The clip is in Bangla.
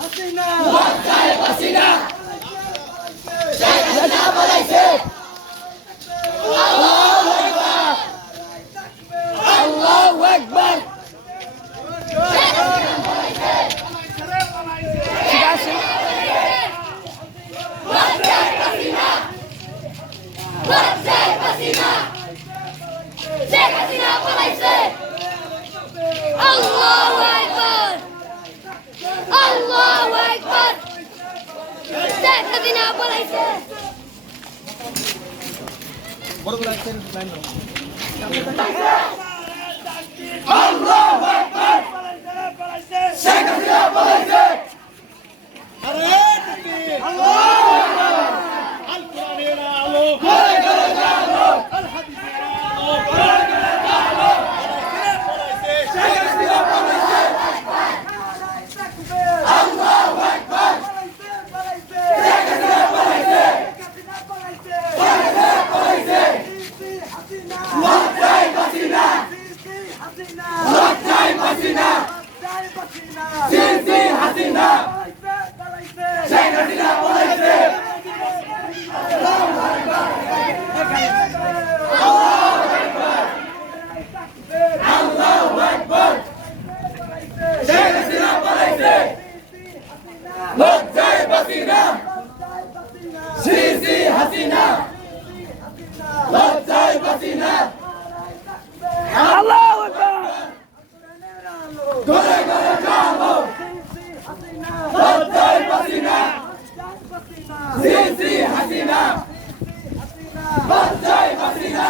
হাসিনা হাসিনা এতদিন পলাইছে বড় বড় আছেন প্ল্যান আল্লাহু আকবার পলাইছে শেখ হাসিনা পলাইছে আরে আল্লাহু। আকবার আল কোরআনের আলো করে করে আলো আল হাদিসের আলো Hasina! Love Day Hasina! Shri Hasina. বাদ যায় হাসিনা।